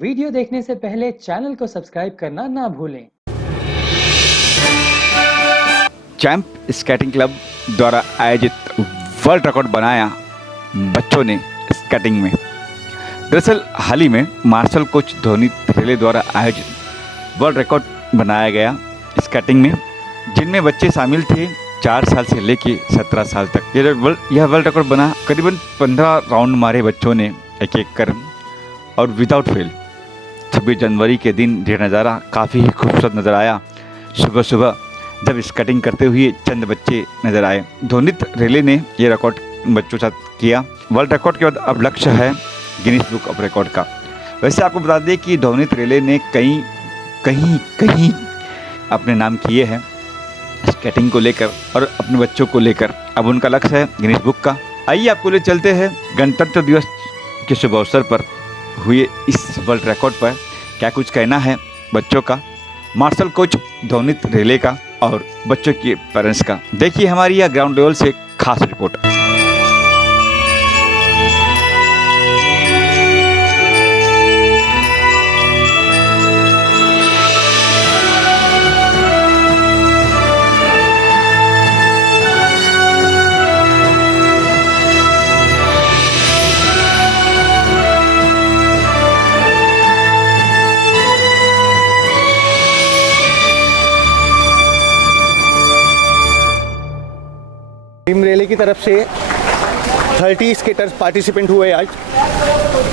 Video देखने से पहले चैनल को सब्सक्राइब करना ना भूलें। चैंप स्केटिंग क्लब द्वारा आयोजित वर्ल्ड रिकॉर्ड बनाया बच्चों ने स्केटिंग में। दरअसल हाल ही में मार्शल कोच धोनित रेले द्वारा आयोजित वर्ल्ड रिकॉर्ड बनाया गया स्केटिंग में, जिनमें बच्चे शामिल थे 4 साल से लेके 17 साल तक। यह वर्ल्ड रिकॉर्ड बना। करीबन 15 राउंड मारे बच्चों ने एक एक कर और विदाउट फेल। 26 जनवरी के दिन यह नज़ारा काफ़ी ही खूबसूरत नज़र आया। सुबह सुबह जब स्केटिंग करते हुए चंद बच्चे नज़र आए। धोनित रेले ने यह रिकॉर्ड बच्चों के साथ किया। वर्ल्ड रिकॉर्ड के बाद अब लक्ष्य है गिनीज बुक ऑफ रिकॉर्ड का। वैसे आपको बता दें कि धोनित रेले ने कहीं अपने नाम किए हैं स्केटिंग को लेकर और अपने बच्चों को लेकर। अब उनका लक्ष्य है गिनीज बुक का। आइए आपको ले चलते हैं गणतंत्र दिवस के शुभ अवसर पर हुए इस वर्ल्ड रिकॉर्ड पर क्या कुछ कहना है बच्चों का, मार्शल कोच धोनित रेले का और बच्चों के पेरेंट्स का। देखिए हमारी यह ग्राउंड लेवल से खास रिपोर्ट। टीम रेले की तरफ से 30 स्केटर्स पार्टिसिपेंट हुए आज।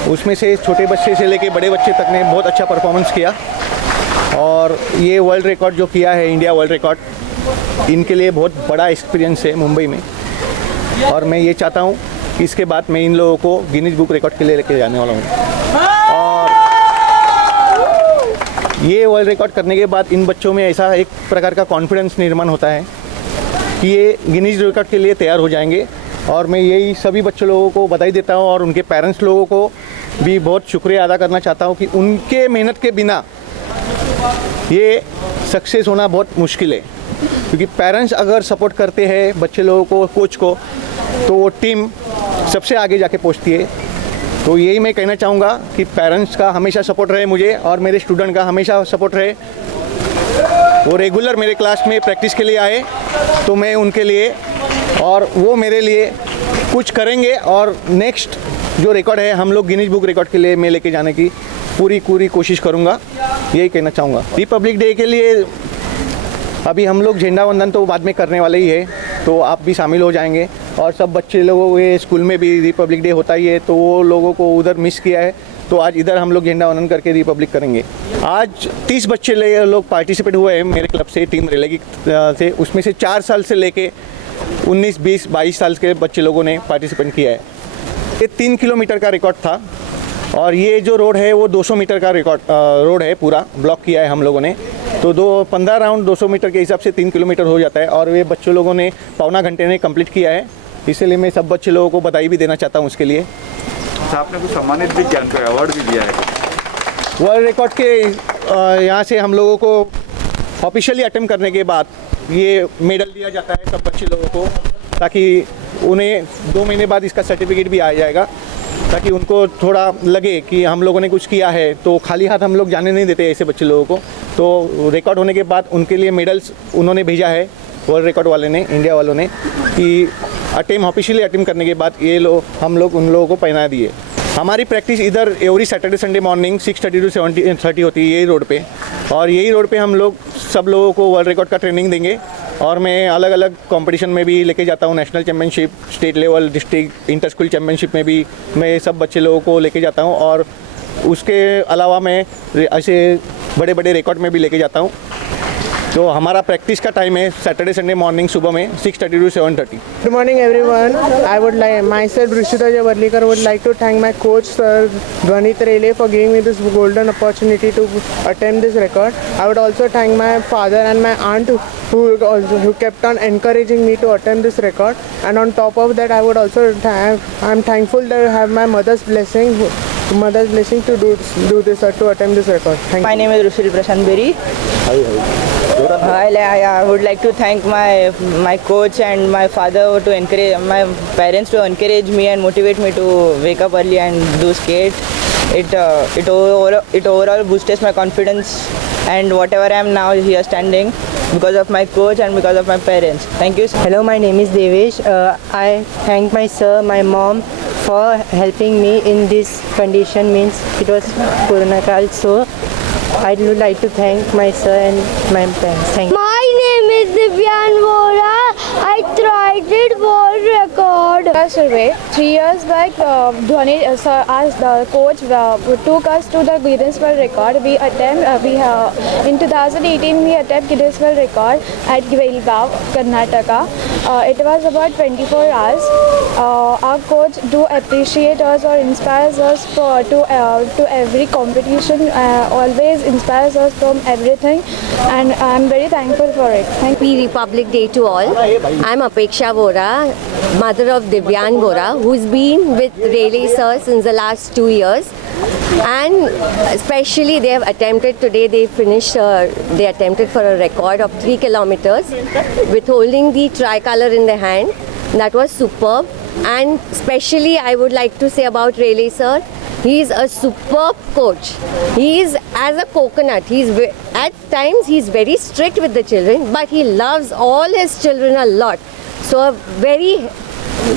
उसमें से छोटे बच्चे से लेके बड़े बच्चे तक ने बहुत अच्छा परफॉर्मेंस किया और ये वर्ल्ड रिकॉर्ड जो किया है, इंडिया वर्ल्ड रिकॉर्ड, इनके लिए बहुत बड़ा एक्सपीरियंस है मुंबई में। और मैं ये चाहता हूँ कि इसके बाद मैं इन लोगों को गिनीज बुक रिकॉर्ड के लिए लेके जाने वाला हूँ। और ये वर्ल्ड रिकॉर्ड करने के बाद इन बच्चों में ऐसा एक प्रकार का कॉन्फिडेंस निर्माण होता है कि ये गिनीज रिकॉर्ड के लिए तैयार हो जाएंगे। और मैं यही सभी बच्चों लोगों को बधाई देता हूँ और उनके पेरेंट्स लोगों को भी बहुत शुक्रिया अदा करना चाहता हूँ कि उनके मेहनत के बिना ये सक्सेस होना बहुत मुश्किल है। क्योंकि पेरेंट्स अगर सपोर्ट करते हैं बच्चे लोगों को, कोच को, तो वो टीम सबसे आगे जाके पहुँचती है। तो यही मैं कहना चाहूँगा कि पेरेंट्स का हमेशा सपोर्ट रहे मुझे और मेरे स्टूडेंट का हमेशा सपोर्ट रहे। वो रेगुलर मेरे क्लास में प्रैक्टिस के लिए आए तो मैं उनके लिए और वो मेरे लिए कुछ करेंगे और नेक्स्ट जो रिकॉर्ड है हम लोग गिनीज बुक रिकॉर्ड के लिए मैं लेके जाने की पूरी कोशिश करूँगा। यही कहना चाहूँगा। रिपब्लिक डे के लिए अभी हम लोग झंडा वंदन तो बाद में करने वाले ही है, तो आप भी शामिल हो जाएंगे। और सब बच्चे लोगों के स्कूल में भी रिपब्लिक डे होता ही है, तो वो लोगों को उधर मिस किया है, तो आज इधर हम लोग झंडा वंदन करके रिपब्लिक करेंगे। आज 30 बच्चे लोग पार्टिसिपेट हुए हैं मेरे क्लब से, टीम रेले की से। उसमें से 4 साल से लेके 19, 20, 22 साल के बच्चे लोगों ने पार्टिसिपेट किया है। ये 3 किलोमीटर का रिकॉर्ड था और ये जो रोड है वो 200 मीटर का रिकॉर्ड रोड है, पूरा ब्लॉक किया है हम लोगों ने। तो 15 राउंड 200 मीटर के हिसाब से 3 किलोमीटर हो जाता है और ये बच्चों लोगों ने पौना घंटे में कंप्लीट किया है। इसलिए मैं सब बच्चे लोगों को बधाई भी देना चाहता हूँ उसके लिए। आपने कुछ सम्मानित भी किया, उनको अवार्ड भी दिया है वर्ल्ड रिकॉर्ड के यहाँ से हम लोगों को ऑफिशियली अटेम्प्ट करने के बाद ये मेडल दिया जाता है सब बच्चे लोगों को, ताकि उन्हें 2 महीने बाद इसका सर्टिफिकेट भी आ जाएगा, ताकि उनको थोड़ा लगे कि हम लोगों ने कुछ किया है। तो खाली हाथ हम लोग जाने नहीं देते ऐसे बच्चे लोगों को। तो रिकॉर्ड होने के बाद उनके लिए मेडल्स उन्होंने भेजा है वर्ल्ड रिकॉर्ड वाले ने, इंडिया वालों ने, कि ऑफिशियली अटेम्प्ट करने के बाद ये हम लोग उन लोगों को पहना दिए। हमारी प्रैक्टिस इधर every Saturday Sunday morning 6:30 to 7:30 होती है यही रोड पे। और यही रोड पे हम लोग सब लोगों को वर्ल्ड रिकॉर्ड का ट्रेनिंग देंगे। और मैं अलग अलग कंपटीशन में भी लेके जाता हूँ, national championship, state level, district, inter school championship में भी मैं सब बच्चे लोगों को लेके जाता हूँ। और उसके अलावा मैं ऐसे बड़े बड़े रिकॉर्ड में भी लेके जाता हूँ। तो हमारा प्रैक्टिस का टाइम है सैटरडे संडे मॉर्निंग सुबह में 6:30 to 7:30। Good morning everyone. I would like myself Rishita Javarlikar would like to thank my coach Sir Dhwanit Rele for giving me this golden opportunity to attempt this record. I would also thank my father and my aunt who kept on encouraging me to attempt this record. And on top of that, I would also I'm thankful that I have my mother's blessing to do this to attempt this record. Thank you. My name is Rushil Prashant Beri. I would like to thank my coach and my father to encourage my parents to encourage me and motivate me to wake up early and do skate. it overall boosted my confidence and whatever I am now here standing because of my coach and because of my parents. Thank you. Hello, my name is Devesh. I thank my sir, my mom for helping me in this condition. Means it was Corona Kal, so I would like to thank my sir and my parents. Thank you. My name is Divyan Vora. I tried it world record. Survey 3 years back, Dhwani sir, as the coach, took us to the Guinness World Record. In 2018 we attempted Guinness World Record at Belgaum, Karnataka. It was about 24 hours. Our coach do appreciate us or inspires us to every competition. Always inspires us from everything, and I'm very thankful for it. Thank you. Happy Republic Day to all. I'm Apeksha Vora, mother of Divyan Vora, who's been with Rayleigh sir since the last 2 years. And especially they have attempted today, they attempted for a record of 3 kilometers with holding the tricolor in the hand. That was superb. And especially I would like to say about Rayleigh sir, he is a superb coach. He is as a coconut. At times he's very strict with the children, but he loves all his children a lot. So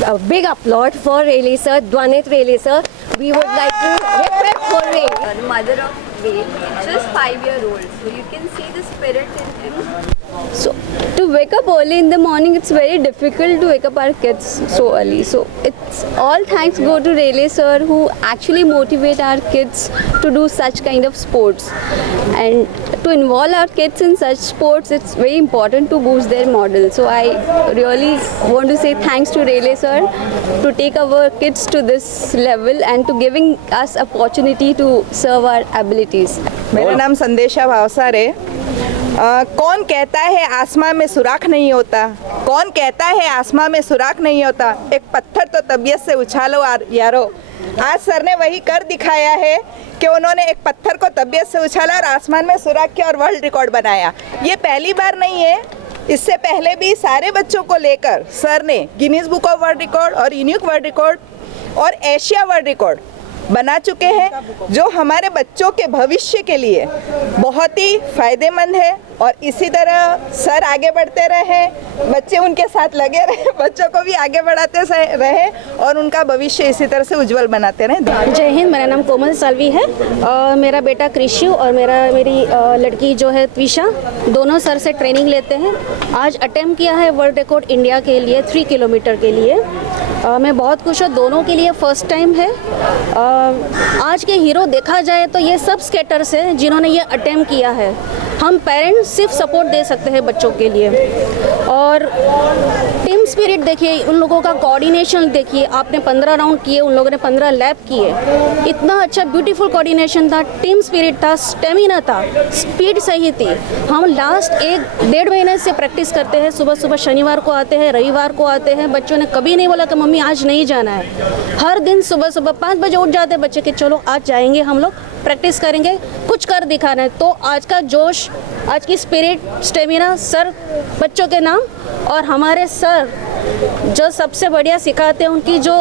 a big applaud for Rayleigh sir, Dwanit Rayleigh sir. We would like to hip hooray. Mother of Vale, just 5-year-old, so you can see the spirit in him. So to wake up early in the morning, it's very difficult to wake up our kids so early. So it's all thanks go to Rayleigh sir, who actually motivate our kids to do such kind of sports. And to involve our kids in such sports, it's very important to boost their model. So I really want to say thanks to Rayleigh sir to take our kids to this level and to giving us opportunity to serve our abilities. मेरा नाम संदेशा भावसार है। कौन कहता है आसमां में सुराख नहीं होता? कौन कहता है आसमां में सुराख नहीं होता? एक पत्थर तो तबीयत से उछालो यारो। आज सर ने वही कर दिखाया है कि उन्होंने एक पत्थर को तबीयत से उछाला और आसमान में सुराख किया और वर्ल्ड रिकॉर्ड बनाया। ये पहली बार नहीं है, इससे पहले भी सारे बच्चों को लेकर सर ने Guinness book of world record और यूनिक वर्ल्ड रिकॉर्ड और एशिया वर्ल्ड रिकॉर्ड बना चुके हैं, जो हमारे बच्चों के भविष्य के लिए बहुत ही फ़ायदेमंद है। और इसी तरह सर आगे बढ़ते रहे, बच्चे उनके साथ लगे रहे, बच्चों को भी आगे बढ़ाते रहे और उनका भविष्य इसी तरह से उज्जवल बनाते रहे। जय हिंद, मेरा नाम कोमल सालवी है। मेरा बेटा कृष्यु और मेरी लड़की जो है त्विषा, दोनों सर से ट्रेनिंग लेते हैं। आज अटेम्प्ट किया है वर्ल्ड रिकॉर्ड इंडिया के लिए 3 किलोमीटर के लिए। मैं बहुत खुश हूँ, दोनों के लिए फर्स्ट टाइम है। आज के हीरो देखा जाए तो ये सब स्केटर्स हैं जिन्होंने ये अटेम्प्ट किया है। हम पेरेंट्स सिर्फ सपोर्ट दे सकते हैं बच्चों के लिए। और टीम स्पिरिट देखिए, उन लोगों का कोऑर्डिनेशन देखिए। आपने 15 राउंड किए, उन लोगों ने 15 लैप किए। इतना अच्छा ब्यूटीफुल कोऑर्डिनेशन था, टीम स्पिरिट था, स्टेमिना था, स्पीड सही थी। हम लास्ट 1-1.5 महीने से प्रैक्टिस करते हैं। सुबह सुबह शनिवार को आते हैं, रविवार को आते हैं। बच्चों ने कभी नहीं बोला कि मम्मी आज नहीं जाना है। हर दिन सुबह सुबह 5 बजे उठ जाते हैं बच्चे कि चलो आज जाएंगे, हम लोग प्रैक्टिस करेंगे, कुछ कर दिखाना है। तो आज का जोश, आज की स्पिरिट, स्टेमिना सर बच्चों के नाम। और हमारे सर जो सबसे बढ़िया सिखाते हैं, उनकी जो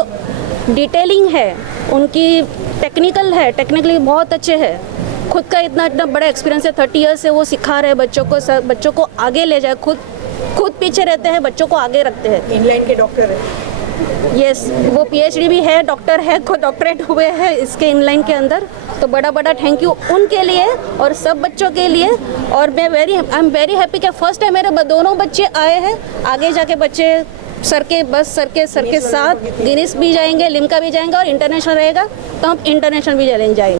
डिटेलिंग है, उनकी टेक्निकली बहुत अच्छे हैं। खुद का इतना बड़ा एक्सपीरियंस है, 30 ईयर्स से वो सिखा रहे हैं बच्चों को आगे ले जाए। खुद पीछे रहते हैं, बच्चों को आगे रखते हैं। इनलाइन के डॉक्टर है। यस, वो PhD भी है, डॉक्टर है, खुद डॉक्टरेट हुए हैं इसके इनलाइन के अंदर। तो बड़ा थैंक यू उनके लिए और सब बच्चों के लिए। और मैं आई एम वेरी हैप्पी कि फर्स्ट टाइम मेरे दोनों बच्चे आए हैं। आगे जाके बच्चे सर के साथ गिनीज भी जाएंगे, लिम्का भी जाएंगे और इंटरनेशनल रहेगा तो हम इंटरनेशनल भी जाएंगे।